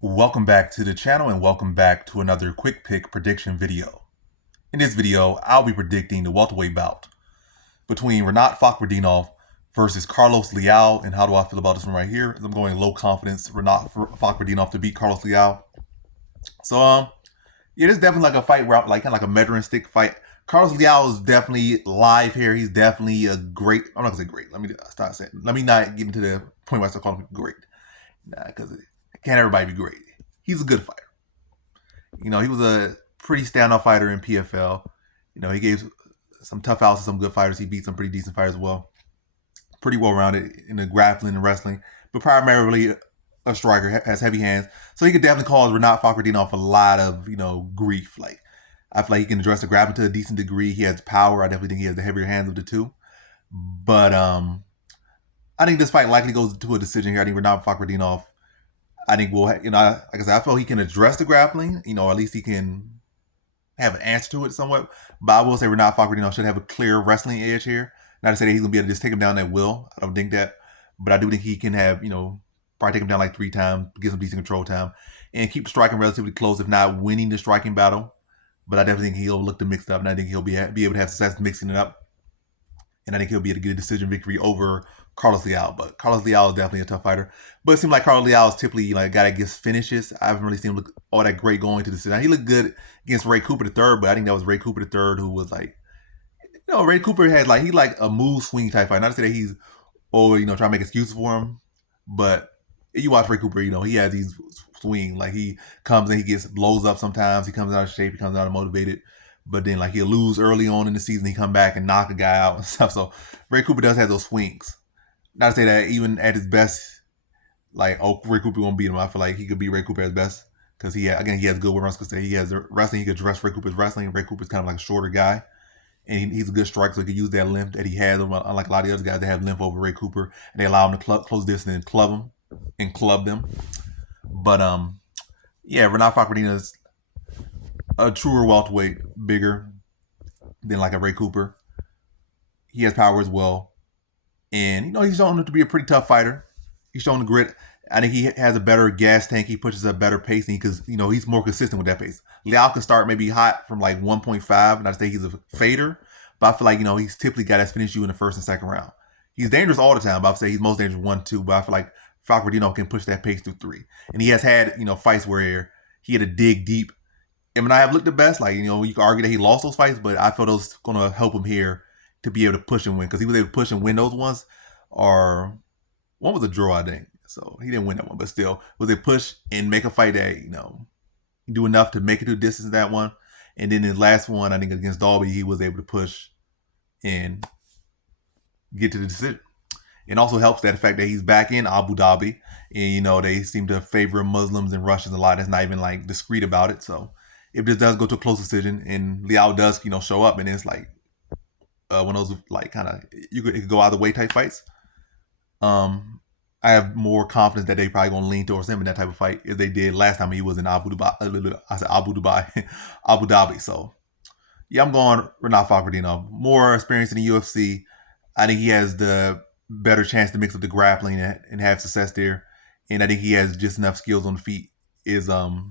Welcome back to the channel and welcome back to another quick pick prediction video. In this video, I'll be predicting the welterweight bout between Rinat Fakhretdinov versus Carlos Leal. And how do I feel about this one right here? I'm going low confidence Rinat Fakhretdinov to beat Carlos Leal. So yeah, this is definitely like a fight where like kind of like a measuring stick fight. Carlos Leal is definitely live here. He's definitely a great. I'm not gonna say great. Let me start saying. Let me not get into the point where I start calling him great. Nah, because can't everybody be great. He's a good fighter. You know, he was a pretty standout fighter in PFL. You know, he gave some tough outs to some good fighters. He beat some pretty decent fighters as well. Pretty well rounded in the grappling and wrestling, but primarily a striker, has heavy hands. So he could definitely cause Rinat Fakhretdinov a lot of, grief. Like, I feel like he can address the grappling to a decent degree. He has power. I definitely think he has the heavier hands of the two. But I think this fight likely goes to a decision here. I think Rinat Fakhretdinov, I think we'll, like I said, I feel he can address the grappling, or at least he can have an answer to it somewhat. But I will say Rinat Fakhretdinov should have a clear wrestling edge here. Not to say that he's going to be able to just take him down at will. I don't think that. But I do think he can have, probably take him down like 3 times, get some decent control time, and keep the striking relatively close, if not winning the striking battle. But I definitely think he'll look to mix it up, and I think he'll be able to have success mixing it up. And I think he'll be able to get a decision victory over Carlos Leal. But Carlos Leal is definitely a tough fighter. But it seems like Carlos Leal is typically like a guy that gets finishes. I haven't really seen him look all that great going to the decision. He looked good against Ray Cooper III, but I think that was Ray Cooper III who was like, Ray Cooper had like, he like a move swing type fight. Not to say that he's, trying to make excuses for him, but you watch Ray Cooper, he has these swing. Like he comes and he gets blows up sometimes. He comes out of shape. He comes out motivated. But then like he'll lose early on in the season. He come back and knock a guy out and stuff. So Ray Cooper does have those swings. Not to say that even at his best, like, Ray Cooper won't beat him. I feel like he could beat Ray Cooper at his best. Because he has good wrestling. He has the wrestling. He could address Ray Cooper's wrestling. Ray Cooper's kind of like a shorter guy. And he's a good striker, so he can use that length that he has, unlike a lot of the other guys that have length over Ray Cooper. And they allow him to close distance and club them. But yeah, Rinat Fakhretdinov is a truer welterweight, bigger than like a Ray Cooper. He has power as well. And, he's shown to be a pretty tough fighter. He's shown the grit. I think he has a better gas tank. He pushes a better pace because, he's more consistent with that pace. Leal can start maybe hot from like 1.5. Not to say he's a fader, but I feel like, he's typically got to finish you in the first and second round. He's dangerous all the time, but I would say he's most dangerous 1, 2. But I feel like Fakhretdinov can push that pace through 3. And he has had, fights where he had to dig deep. It might not have looked the best. Like, you can argue that he lost those fights, but I feel those going to help him here to be able to push and win, because he was able to push and win those ones. Or one was a draw, I think. So he didn't win that one, but still was a push and make a fight that, do enough to make it to the distance in that one. And then his last one, I think against Dalby, he was able to push and get to the decision. It also helps that the fact that he's back in Abu Dhabi, and they seem to favor Muslims and Russians a lot. That's not even like discreet about it. So if this does go to a close decision and Leal does, show up, and it's like one of those like kind of it could go either way type fights. I have more confidence that they probably gonna lean towards him in that type of fight as they did last time he was in Abu Dhabi. I said Abu Dhabi, Abu Dhabi. So yeah, I'm going Rinat Fakhretdinov. More experience in the UFC. I think he has the better chance to mix up the grappling and have success there. And I think he has just enough skills on the feet is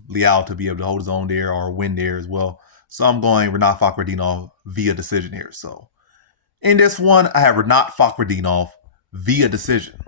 Leal to be able to hold his own there or win there as well. So I'm going Rinat Fakhretdinov via decision here. So in this one, I have Rinat Fakhretdinov via decision.